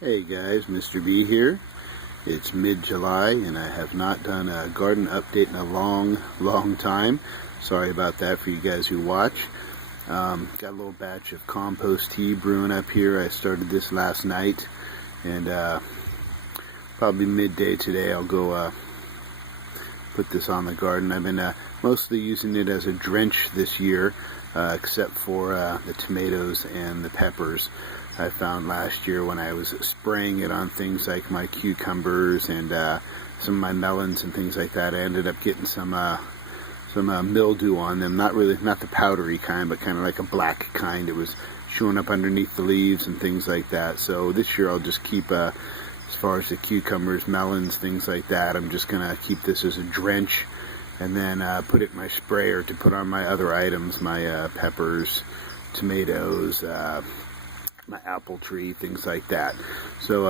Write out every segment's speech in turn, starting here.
Hey guys, Mr. B here. It's mid-July and I have not done a garden update in a long time. Sorry about that for you guys who watch. Got a little batch of compost tea brewing up here. I started this last night and probably midday today I'll go put this on the garden. I've been mostly using it as a drench this year, except for the tomatoes and the peppers. I found last year when I was spraying it on things like my cucumbers and some of my melons and things like that, I ended up getting some mildew on them. Not the powdery kind, but kind of like a black kind. It was showing up underneath the leaves and things like that. So this year I'll just keep, as far as the cucumbers, melons, things like that, I'm just going to keep this as a drench and then put it in my sprayer to put on my other items, my peppers, tomatoes, my apple tree, things like that. So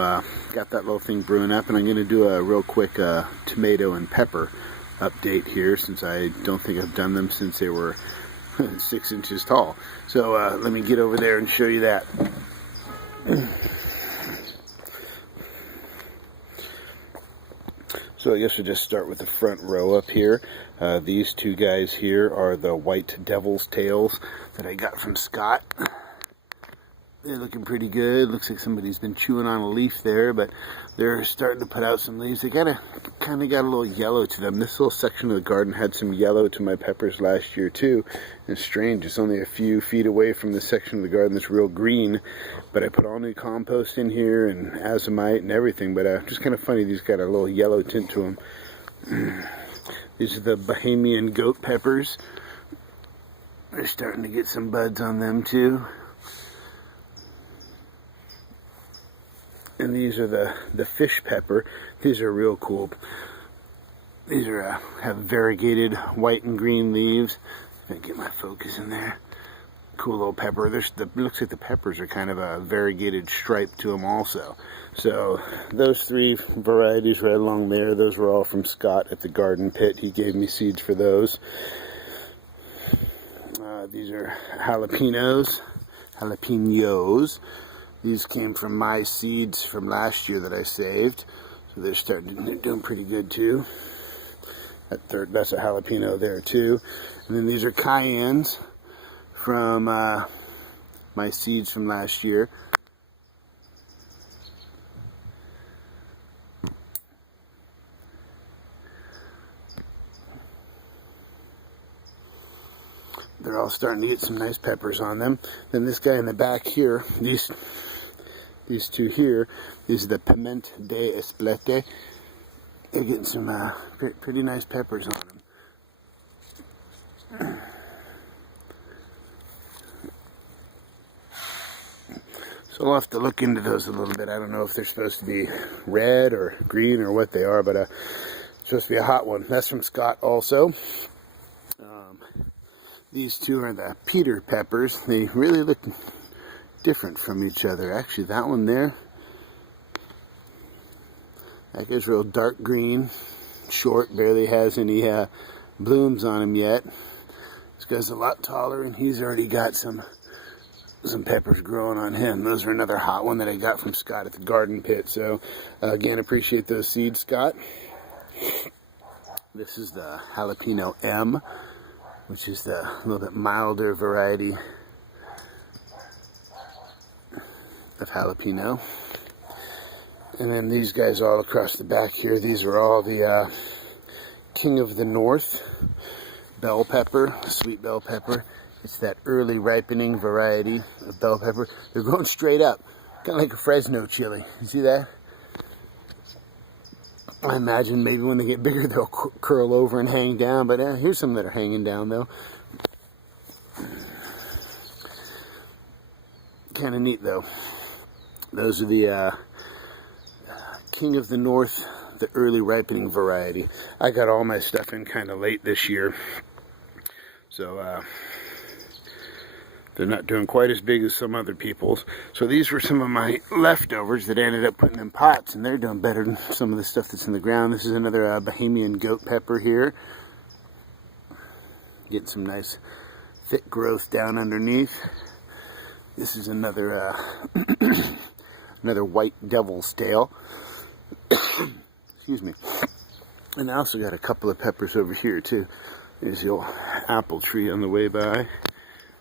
got that little thing brewing up, and I'm going to do a real quick tomato and pepper update here, since I don't think I've done them since they were 6 inches tall. So let me get over there and show you that. So I guess we'll just start with the front row up here. These two guys here are the white devil's tails that I got from Scott. They're looking pretty good. Looks like somebody's been chewing on a leaf there, but they're starting to put out some leaves. They kind of got a little yellow to them. This little section of the garden had some yellow to my peppers last year too. And it's strange, it's only a few feet away from the section of the garden that's real green, but I put all new compost in here and azomite and everything, but just kind of funny, these got a little yellow tint to them. These are the Bahamian goat peppers. They're starting to get some buds on them too. And these are the fish pepper. These are real cool. These are have variegated white and green leaves. If I can get my focus in there. Cool little pepper. It looks like the peppers are kind of a variegated stripe to them also. So those three varieties right along there, those were all from Scott at the garden pit. He gave me seeds for those. These are jalapenos. These came from my seeds from last year that I saved, so they're doing pretty good too. That's a jalapeno there too. And then these are cayennes from my seeds from last year. They're all starting to get some nice peppers on them. Then this guy in the back here, these two here, these are the Piment de Esplete. They're getting some pretty nice peppers on them. So I'll have to look into those a little bit. I don't know if they're supposed to be red or green or what they are, but it's supposed to be a hot one. That's from Scott also. These two are the Peter peppers. They really look different from each other. Actually, that one there, that guy's real dark green, short, barely has any blooms on him yet. This guy's a lot taller, and he's already got some peppers growing on him. Those are another hot one that I got from Scott at the garden pit. So again, appreciate those seeds, Scott. This is the Jalapeno M, which is the little bit milder variety of jalapeno. And then these guys all across the back here, these are all the King of the North bell pepper, sweet bell pepper. It's that early ripening variety of bell pepper. They're growing straight up, kind of like a Fresno chili. You see that? I imagine maybe when they get bigger they'll curl over and hang down, but here's some that are hanging down though. Kind of neat though. Those are the King of the North, the early ripening variety. I got all my stuff in kind of late this year, so they're not doing quite as big as some other people's. So these were some of my leftovers that I ended up putting in pots, and they're doing better than some of the stuff that's in the ground. This is another Bahamian goat pepper here. Get some nice thick growth down underneath. This is another another white devil's tail. Excuse me. And I also got a couple of peppers over here too. There's the old apple tree on the way by.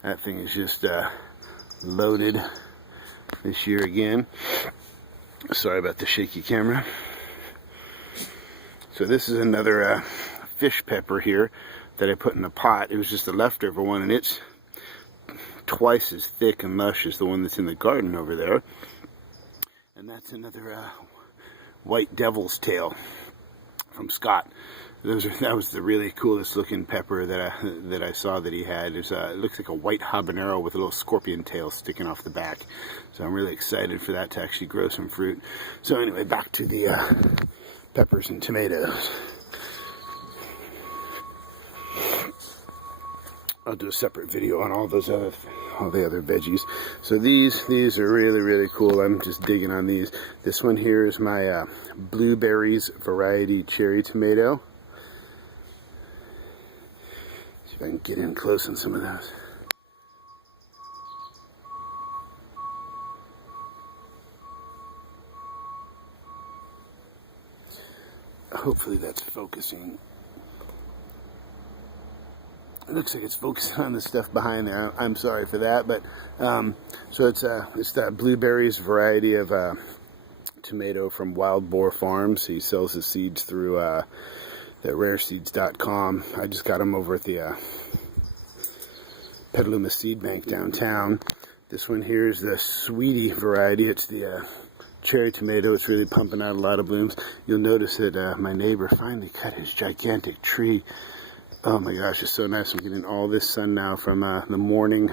That thing is just loaded this year again. Sorry about the shaky camera. So this is another fish pepper here that I put in a pot. It was just a leftover one, and it's twice as thick and lush as the one that's in the garden over there. And that's another white devil's tail from Scott. That was the really coolest looking pepper that I saw that he had. It looks like a white habanero with a little scorpion tail sticking off the back. So I'm really excited for that to actually grow some fruit. So anyway, back to the peppers and tomatoes. I'll do a separate video on all the other veggies. So these are really cool. I'm just digging on these. This one here is my blueberries variety cherry tomato. See if I can get in close on some of those. Hopefully that's focusing. It looks like it's focusing on the stuff behind there. I'm sorry for that, but so it's that blueberries variety of tomato from Wild Boar Farms. He sells his seeds through the rareseeds.com. I just got them over at the Petaluma Seed Bank downtown. This one here is the Sweetie variety. It's the cherry tomato. It's really pumping out a lot of blooms. You'll notice that my neighbor finally cut his gigantic tree. Oh my gosh, it's so nice. I'm getting all this sun now from the morning.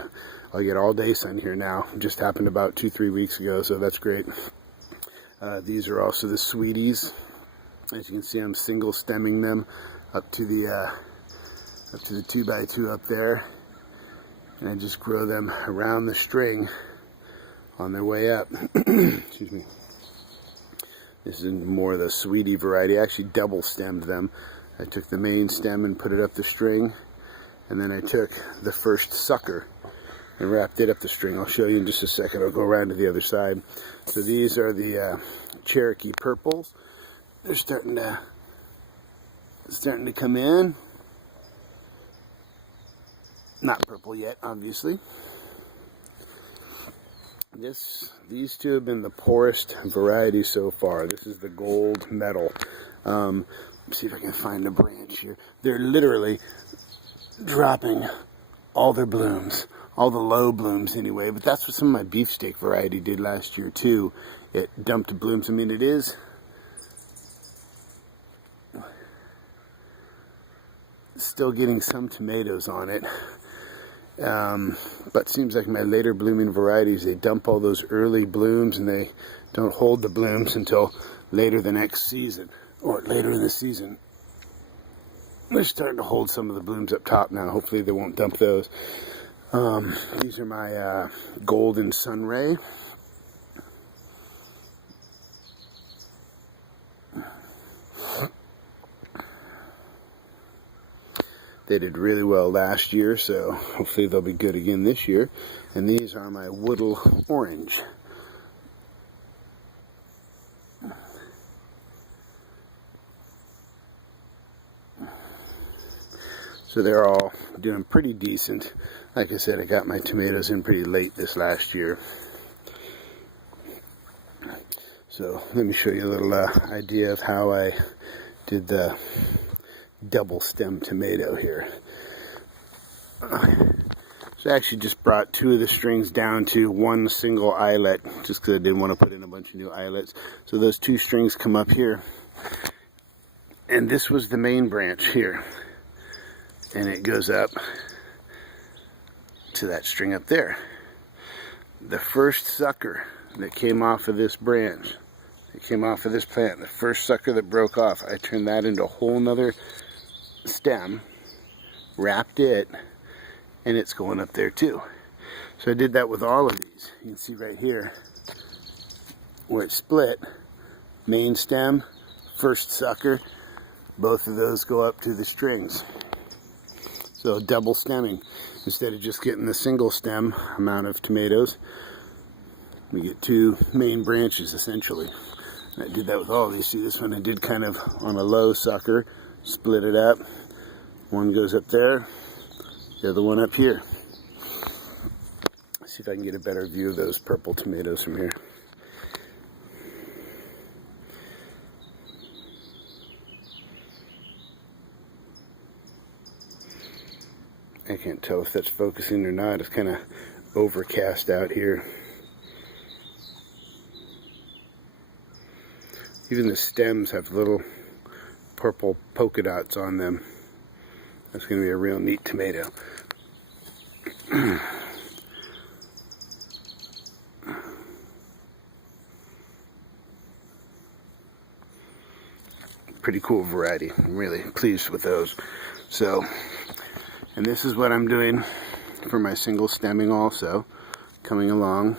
I'll get all day sun here now. It just happened about 2-3 weeks ago, so that's great. These are also the Sweeties. As you can see, I'm single stemming them up to the 2x2 up there. And I just grow them around the string on their way up. Excuse me. This is more of the Sweetie variety. I actually double stemmed them. I took the main stem and put it up the string, and then I took the first sucker and wrapped it up the string. I'll show you in just a second. I'll go around to the other side. So these are the Cherokee Purples. They're starting to come in. Not purple yet, obviously. These two have been the poorest variety so far. This is the gold medal. Let's see if I can find a branch here. They're literally dropping all their blooms, all the low blooms anyway, but that's what some of my beefsteak variety did last year too. It dumped blooms. I mean, it is still getting some tomatoes on it, but seems like my later blooming varieties, they dump all those early blooms and they don't hold the blooms until later the next season. Or later in the season. They're starting to hold some of the blooms up top now. Hopefully they won't dump those. These are my golden sunray. They did really well last year, so hopefully they'll be good again this year. And these are my Woodle orange. So they're all doing pretty decent. Like I said, I got my tomatoes in pretty late this last year. So let me show you a little idea of how I did the double stem tomato here. So I actually just brought two of the strings down to one single eyelet, just because I didn't want to put in a bunch of new eyelets. So those two strings come up here. And this was the main branch here. And it goes up to that string up there. The first sucker that came off of this branch, it came off of this plant, the first sucker that broke off, I turned that into a whole nother stem, wrapped it, and it's going up there too. So I did that with all of these. You can see right here where it split, main stem, first sucker, both of those go up to the strings. So double stemming. Instead of just getting the single stem amount of tomatoes, We get two main branches essentially. And I did that with all these. See, this one I did kind of on a low sucker, split it up. One goes up there, the other one up here. Let's see if I can get a better view of those purple tomatoes from here. I can't tell if that's focusing or not. It's kind of overcast out here. Even the stems have little purple polka dots on them. That's going to be a real neat tomato. Pretty cool variety. I'm really pleased with those. So, and this is what I'm doing for my single stemming also. Coming along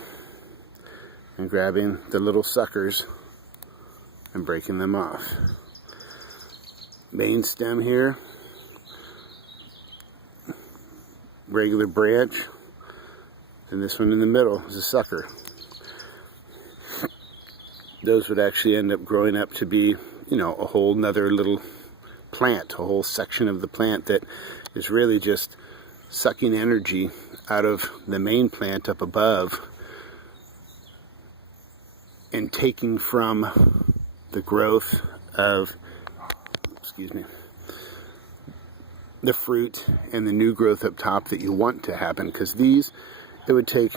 and grabbing the little suckers and breaking them off. Main stem here, regular branch, and this one in the middle is a sucker. Those would actually end up growing up to be, you know, a whole nother little plant, a whole section of the plant that is really just sucking energy out of the main plant up above and taking from the growth of, the fruit and the new growth up top that you want to happen. Because these, it would take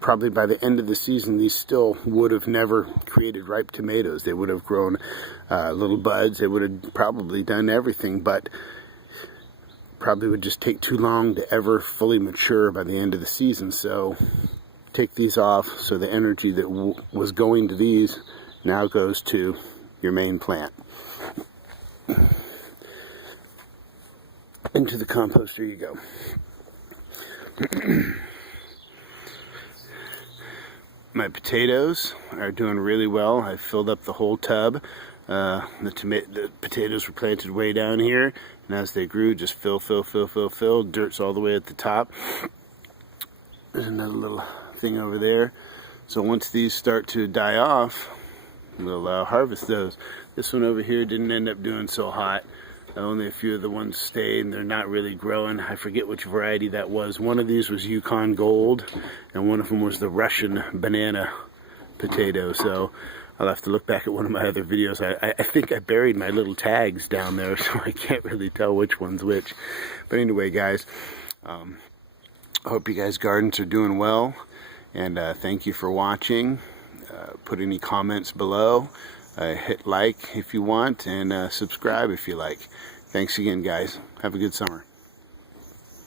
probably by the end of the season, these still would have never created ripe tomatoes. They would have grown little buds. They would have probably done everything, but probably would just take too long to ever fully mature by the end of the season. So take these off so the energy that was going to these now goes to your main plant. Into the compost, there you go. My potatoes are doing really well. I filled up the whole tub. The potatoes were planted way down here, and as they grew, just fill. Dirt's all the way at the top. There's another little thing over there. So once these start to die off, we'll harvest those. This one over here didn't end up doing so hot. Only a few of the ones stayed, and they're not really growing. I forget which variety that was. One of these was Yukon Gold, and one of them was the Russian banana potato. So I'll have to look back at one of my other videos. I think I buried my little tags down there, so I can't really tell which one's which. But anyway, guys, I hope you guys' gardens are doing well, and thank you for watching. Put any comments below. Hit like if you want, and subscribe if you like. Thanks again, guys. Have a good summer.